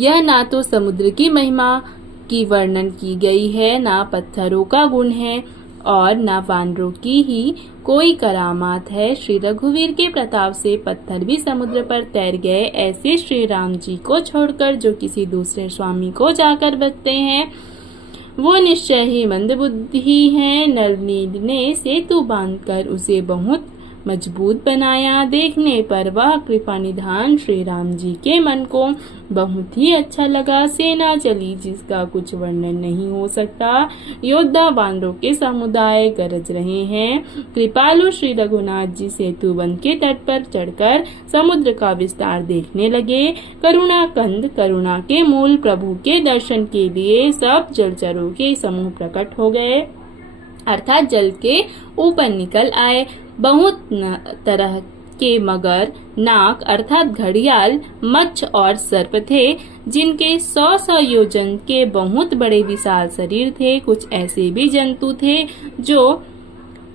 यह ना तो समुद्र की महिमा की वर्णन की गई है, ना पत्थरों का गुण है और न वानरों की ही कोई करामात है। श्री रघुवीर के प्रताप से पत्थर भी समुद्र पर तैर गए। ऐसे श्री राम जी को छोड़कर जो किसी दूसरे स्वामी को जाकर बसते हैं, वो निश्चय ही मंदबुद्धि हैं। नरनील ने सेतु बांधकर उसे बहुत मजबूत बनाया। देखने पर वह कृपा निधान श्री राम जी के मन को बहुत ही अच्छा लगा। सेना चली जिसका कुछ वर्णन नहीं हो सकता। योद्धा वानरों के समुदाय गरज रहे हैं। कृपालु श्री रघुनाथ जी सेतु बंध के तट पर चढ़कर समुद्र का विस्तार देखने लगे। करुणा कंद, करुणा के मूल प्रभु के दर्शन के लिए सब जलचरों के समूह प्रकट हो गए, अर्थात जल के ऊपर निकल आए। बहुत तरह के मगर, नाग अर्थात घड़ियाल, मच्छ और सर्प थे, जिनके 100 योजन के बहुत बड़े विशाल शरीर थे। कुछ ऐसे भी जंतु थे जो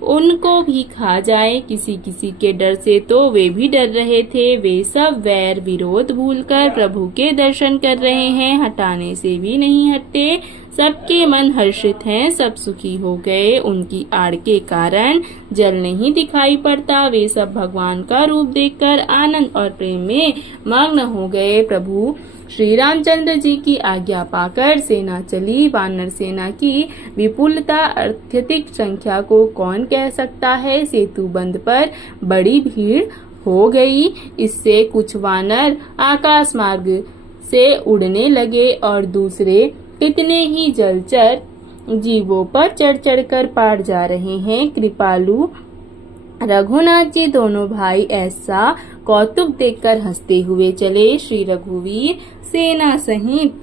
उनको भी खा जाए। किसी किसी के डर से तो वे भी डर रहे थे। वे सब वैर विरोध भूलकर प्रभु के दर्शन कर रहे हैं, हटाने से भी नहीं हटते। सबके मन हर्षित हैं, सब सुखी हो गए। उनकी आड़ के कारण जल नहीं दिखाई पड़ता। वे सब भगवान का रूप देखकर आनंद और प्रेम में मग्न हो गए। प्रभु श्री रामचंद्र जी की आज्ञा पाकर सेना चली। वानर सेना की विपुलता, अत्यधिक संख्या को कौन कह सकता है। सेतु बंध पर बड़ी भीड़ हो गई। इससे कुछ वानर आकाश मार्ग से उड़ने लगे और दूसरे कितने ही जलचर जीवों पर चढ़ चढ़कर पार जा रहे हैं। कृपालु रघुनाथ जी दोनों भाई ऐसा कौतुक देखकर हंसते हुए चले। श्री रघुवीर सेना सहित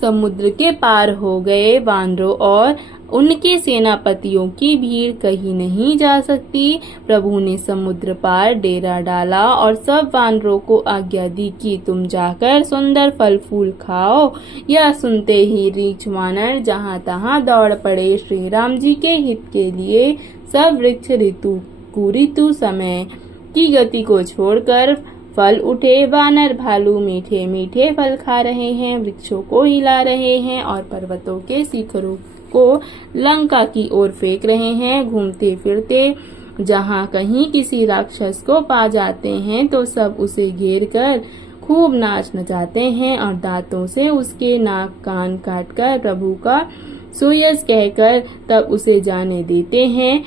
समुद्र के पार हो गए। वानरों और उनके सेनापतियों की भीड़ कहीं नहीं जा सकती। प्रभु ने समुद्र पार डेरा डाला और सब वानरों को आज्ञा दी कि तुम जाकर सुंदर फल फूल खाओ। यह सुनते ही रीछ वानर जहाँ तहाँ दौड़ पड़े। श्री राम जी के हित के लिए सब वृक्ष ऋतु कुऋतु समय की गति को छोड़कर फल उठे। वानर भालू मीठे मीठे फल खा रहे हैं, वृक्षों को हिला रहे हैं और पर्वतों के शिखरों को लंका की ओर फेंक रहे हैं। घूमते फिरते जहाँ कहीं किसी राक्षस को पा जाते हैं तो सब उसे घेर कर खूब नाच नचाते हैं और दांतों से उसके नाक कान काटकर प्रभु का सुयश कहकर तब उसे जाने देते हैं।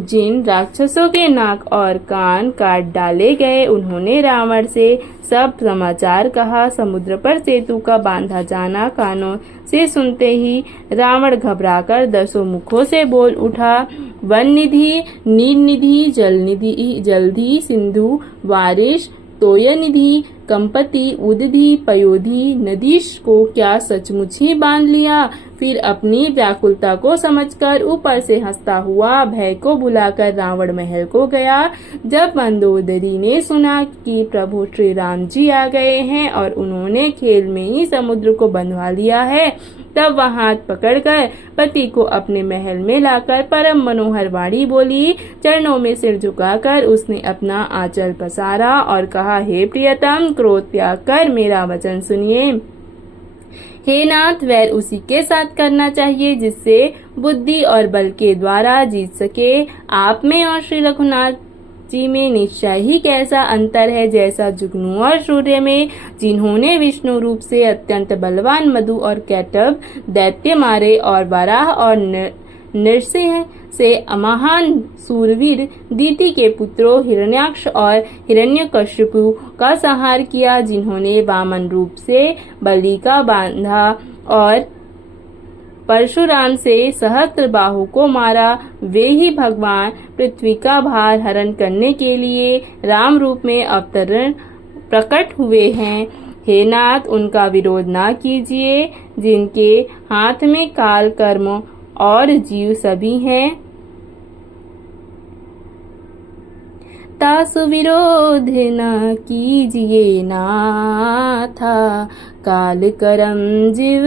जिन राक्षसों के नाक और कान काट डाले गए, उन्होंने रावण से सब समाचार कहा। समुद्र पर सेतु का बांधा जाना कानों से सुनते ही रावण घबराकर 10 मुखों से बोल उठा, वन निधि, नील निधि, जल निधि, जलधि, सिंधु, वारिश, तोय निधि, कंपति, उदधि, पयोधि, नदीश को क्या सचमुच ही बांध लिया। फिर अपनी व्याकुलता को समझकर ऊपर से हंसता हुआ भय को भुलाकर रावण महल को गया। जब मंदोदरी ने सुना कि प्रभु श्री राम जी आ गए हैं और उन्होंने खेल में ही समुद्र को बंधवा लिया है, तब वह हाथ पकड़कर पति को अपने महल में लाकर परम मनोहर वाणी बोली। चरणों में सिर झुकाकर उसने अपना आंचल पसारा और कहा, हे प्रियतम, क्रोध त्याग कर मेरा वचन सुनिए। हे नाथ, वैर उसी के साथ करना चाहिए जिससे बुद्धि और बल के द्वारा जीत सके। आप में और श्री रघुनाथ जी में निश्चय ही कैसा अंतर है, जैसा जुगनू और सूर्य में। जिन्होंने विष्णु रूप से अत्यंत बलवान मधु और कैटभ दैत्य मारे और वराह और नृसिंह से महान सूरवीर दीति के पुत्रों हिरण्याक्ष और हिरण्यकशिपु का संहार किया। जिन्होंने वामन रूप से बलि का बांधा और परशुराम से सहस्त्र बाहु को मारा, वे ही भगवान पृथ्वी का भार हरण करने के लिए राम रूप में अवतरण प्रकट हुए हैं। हे नाथ, उनका विरोध ना कीजिए जिनके हाथ में काल कर्म और जीव सभी हैं। तासु विरोध न कीजिए नाथा, काल करम जीव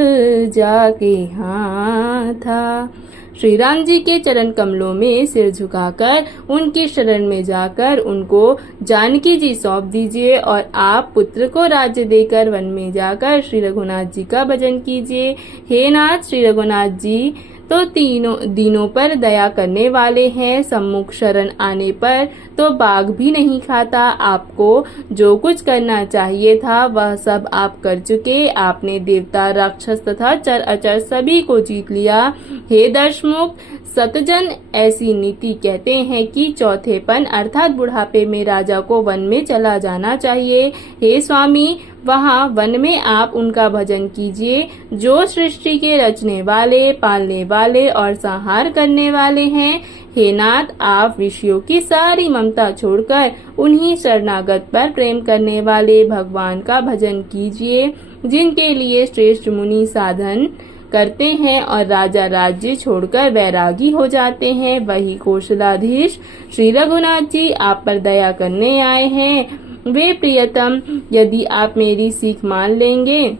जाके हाथा। श्री राम जी के चरण कमलों में सिर झुकाकर उनकी शरण में जाकर उनको जानकी जी सौंप दीजिए और आप पुत्र को राज्य देकर वन में जाकर श्री रघुनाथ जी का भजन कीजिए। हे नाथ, श्री रघुनाथ जी तो तीनों दिनों पर दया करने वाले हैं। सम्मुख शरण आने पर तो बाघ भी नहीं खाता। आपको जो कुछ करना चाहिए था वह सब आप कर चुके। आपने देवता, राक्षस तथा चर अचर सभी को जीत लिया। हे दशमुख, सतजन ऐसी नीति कहते हैं कि चौथेपन अर्थात बुढ़ापे में राजा को वन में चला जाना चाहिए। हे स्वामी, वहाँ वन में आप उनका भजन कीजिए जो सृष्टि के रचने वाले, पालने वाले और संहार करने वाले हैं। हे नाथ, आप विषयों की सारी ममता छोड़कर उन्हीं शरणागत पर प्रेम करने वाले भगवान का भजन कीजिए जिनके लिए श्रेष्ठ मुनि साधन करते हैं और राजा राज्य छोड़कर वैरागी हो जाते हैं। वही कौशलाधीश श्री रघुनाथ जी आप पर दया करने आए हैं। वे प्रियतम, यदि आप मेरी सीख मान लेंगे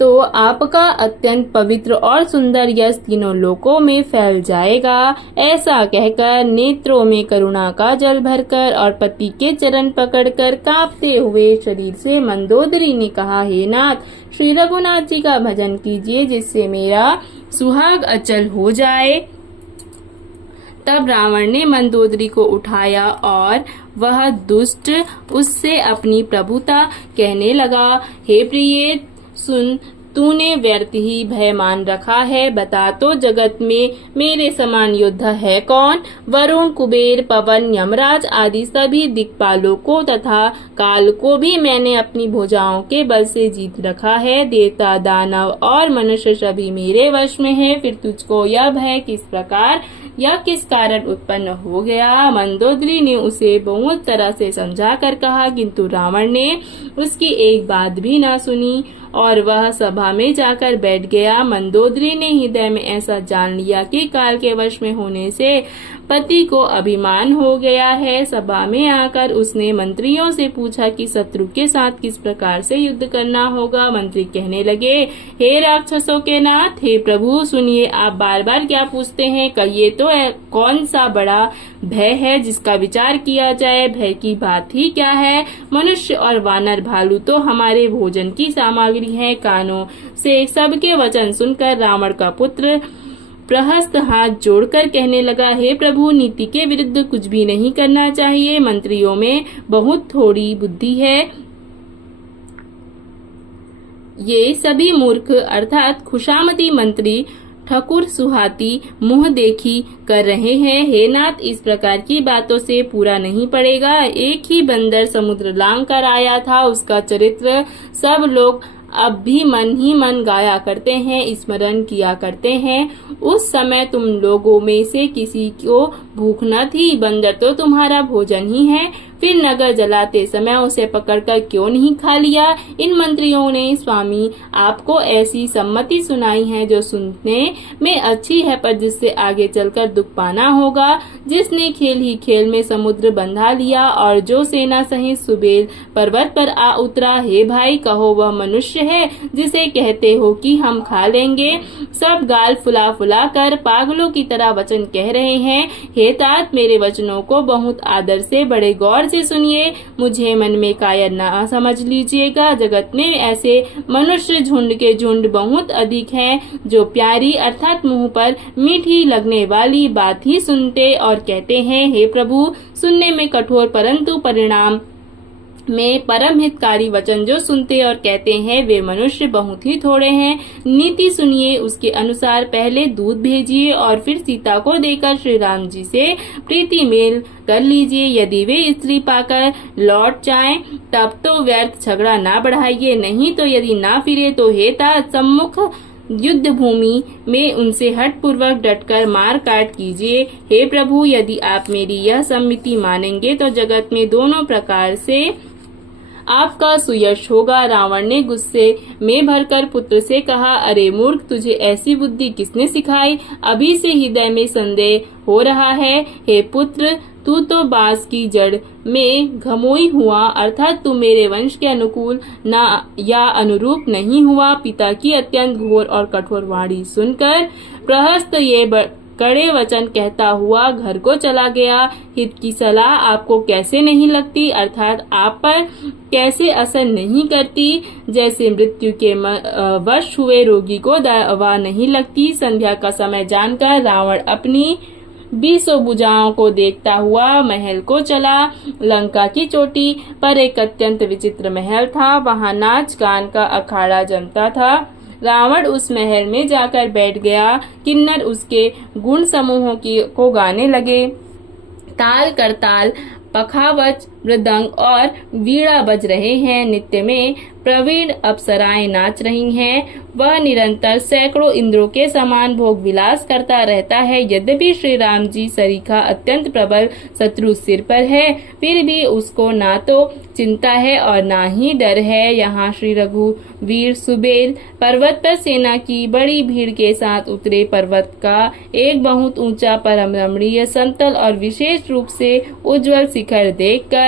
तो आपका अत्यंत पवित्र और सुंदर यश तीनों लोकों में फैल जाएगा। ऐसा कहकर नेत्रों में करुणा का जल भरकर और पति के चरण पकड़कर कांपते हुए शरीर से मंदोदरी ने कहा, हे नाथ, श्री रघुनाथ जी का भजन कीजिए जिससे मेरा सुहाग अचल हो जाए। तब रावण ने मंदोदरी को उठाया और वह दुष्ट उससे अपनी प्रभुता कहने लगा। हे प्रिय, सुन, तूने व्यर्थ ही भय मान रखा है। बता तो जगत में मेरे समान योद्धा है कौन? वरुण, कुबेर, पवन, यमराज आदि सभी दिक्पालों को तथा काल को भी मैंने अपनी भुजाओं के बल से जीत रखा है। देवता, दानव और मनुष्य सभी मेरे वश में है। फिर तुझको यह भय किस प्रकार या किस कारण उत्पन्न हो गया? मंदोदरी ने उसे बहुत तरह से समझा कर कहा, किंतु रावण ने उसकी एक बात भी न सुनी और वह सभा में जाकर बैठ गया। मंदोदरी ने हृदय में ऐसा जान लिया कि काल के वश में होने से पति को अभिमान हो गया है। सभा में आकर उसने मंत्रियों से पूछा कि शत्रु के साथ किस प्रकार से युद्ध करना होगा। मंत्री कहने लगे, हे राक्षसों के नाथ, हे प्रभु, सुनिए, आप बार बार क्या पूछते हैं? कहिए तो कौन सा बड़ा भय है जिसका विचार किया जाए? भय की बात ही क्या है? मनुष्य और वानर, भालू तो हमारे भोजन की सामग्री है। कानों से सबके वचन सुनकर रावण का पुत्र प्रहस्त हाथ जोड़कर कहने लगा, हे प्रभु, नीति के विरुद्ध कुछ भी नहीं करना चाहिए। मंत्रियों में बहुत थोड़ी बुद्धि है। ये सभी मूर्ख अर्थात खुशामती मंत्री ठकुर सुहाती मुंह देखी कर रहे हैं। हे नाथ, इस प्रकार की बातों से पूरा नहीं पड़ेगा। एक ही बंदर समुद्र लांग कर आया था। उसका चरित्र सब लोग अब भी मन ही मन गाया करते हैं, स्मरण किया करते हैं। उस समय तुम लोगों में से किसी को भूख न थी। बंदर तो तुम्हारा भोजन ही है। फिर नगर जलाते समय उसे पकड़कर क्यों नहीं खा लिया? इन मंत्रियों ने स्वामी आपको ऐसी सम्मति सुनाई है जो सुनने में अच्छी है पर जिससे आगे चलकर दुख पाना होगा। जिसने खेल ही खेल में समुद्र बंधा लिया और जो सेना सहित सुबेल पर्वत पर आ उतरा, हे भाई, कहो वह मनुष्य है जिसे कहते हो कि हम खा लेंगे? सब गाल फुला फुला कर पागलों की तरह वचन कह रहे हैं। हे तात, मेरे वचनों को बहुत आदर से बड़े गौर से सुनिए। मुझे मन में कायर न समझ लीजिएगा। जगत में ऐसे मनुष्य झुंड के झुंड बहुत अधिक हैं जो प्यारी अर्थात मुंह पर मीठी लगने वाली बात ही सुनते और कहते हैं, हे प्रभु, सुनने में कठोर परंतु परिणाम में परम हितकारी वचन जो सुनते और कहते हैं वे मनुष्य बहुत ही थोड़े हैं। नीति सुनिए, उसके अनुसार पहले दूध भेजिए और फिर सीता को देकर श्री राम जी से प्रीति मेल कर लीजिए। यदि वे स्त्री पाकर लौट जाएं, तब तो व्यर्थ झगड़ा ना बढ़ाइए, नहीं तो यदि ना फिरे तो हे तात, सम्मुख युद्ध भूमि में उनसे हठ पूर्वक डटकर मार काट कीजिए। हे प्रभु, यदि आप मेरी यह सम्मति मानेंगे तो जगत में दोनों प्रकार से आपका सुयश होगा। रावण ने गुस्से में भरकर पुत्र से कहा, अरे मूर्ख, तुझे ऐसी बुद्धि किसने सिखाई? अभी से हृदय में संदेह हो रहा है। हे पुत्र, तू तो बांस की जड़ में घमोई हुआ, अर्थात तू मेरे वंश के अनुकूल न या अनुरूप नहीं हुआ। पिता की अत्यंत घोर और कठोर वाणी सुनकर प्रहस्त ये कड़े वचन कहता हुआ घर को चला गया। हित की सलाह आपको कैसे नहीं लगती, अर्थात आप पर कैसे असर नहीं करती। जैसे मृत्यु के वश हुए रोगी को दवा नहीं लगती। संध्या का समय जानकर रावण अपनी 20 भुजाओं को देखता हुआ महल को चला। लंका की चोटी पर एक अत्यंत विचित्र महल था। वहां नाच गान का अखाड़ा जमता था। रावण उस महल में जाकर बैठ गया। किन्नर उसके गुण समूहों को गाने लगे। ताल करताल, पखावज, मृदंग और वीणा बज रहे हैं। नृत्य में प्रवीण अप्सराएं नाच रही हैं। वह निरंतर सैकड़ों इंद्रों के समान भोग विलास करता रहता है। यद्यपि श्री राम जी सरीखा अत्यंत प्रबल शत्रु सिर पर है, फिर भी उसको ना तो चिंता है और ना ही डर है। यहाँ श्री रघुवीर सुबेल पर्वत पर सेना की बड़ी भीड़ के साथ उतरे। पर्वत का एक बहुत ऊंचा परम रमणीय समतल और विशेष रूप से उज्जवल शिखर देखकर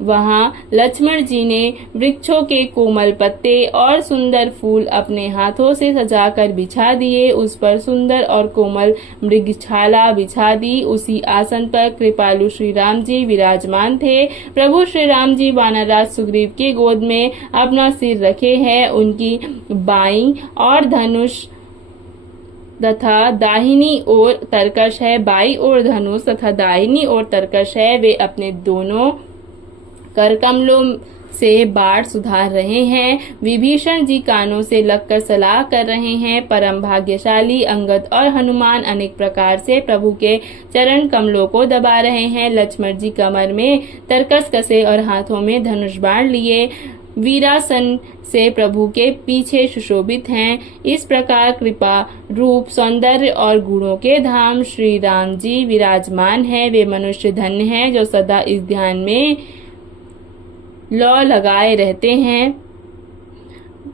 वहां लक्ष्मण जी ने वृक्षों के कोमल पत्ते और सुंदर फूल अपने हाथों से सजाकर बिछा दिए। उस पर सुंदर और कोमल मृगछाला बिछा दी। उसी आसन पर कृपालु श्री राम जी विराजमान थे। प्रभु श्री राम जी वानरराज सुग्रीव की गोद में अपना सिर रखे हैं। उनकी बाईं और धनुष तथा दाहिनी ओर तरकश है। बाईं ओर धनुष तथा दाहिनी ओर तरकश है। वे अपने दोनों करकमलों से बाढ़ सुधार रहे हैं। विभीषण जी कानों से लगकर सलाह कर रहे हैं। परम भाग्यशाली अंगद और हनुमान अनेक प्रकार से प्रभु के चरण कमलों को दबा रहे हैं। लक्ष्मण जी कमर में तरकस कसे और हाथों में धनुष बाण लिए वीरासन से प्रभु के पीछे सुशोभित हैं। इस प्रकार कृपा रूप सौंदर्य और गुणों के धाम श्री राम जी विराजमान है। वे मनुष्य धन्य हैं जो सदा इस ध्यान में लौ लगाए रहते हैं।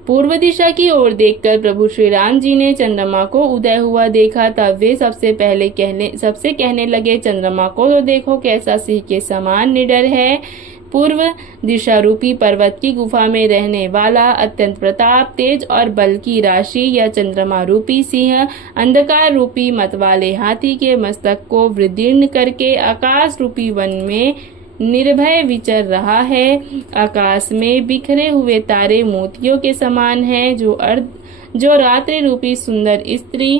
पूर्व दिशा की ओर देखकर प्रभु श्री राम जी ने चंद्रमा को उदय हुआ देखा। तब वे सबसे कहने लगे, चंद्रमा को तो देखो कैसा सिंह के समान निडर है। पूर्व दिशा रूपी पर्वत की गुफा में रहने वाला अत्यंत प्रताप, तेज और बल की राशि यह चंद्रमा रूपी सिंह अंधकार रूपी मतवाले हाथी के मस्तक को विदीर्ण करके आकाश रूपी वन में निर्भय विचर रहा है। आकाश में बिखरे हुए तारे मोतियों के समान हैं। जो रात्रि रूपी सुंदर स्त्री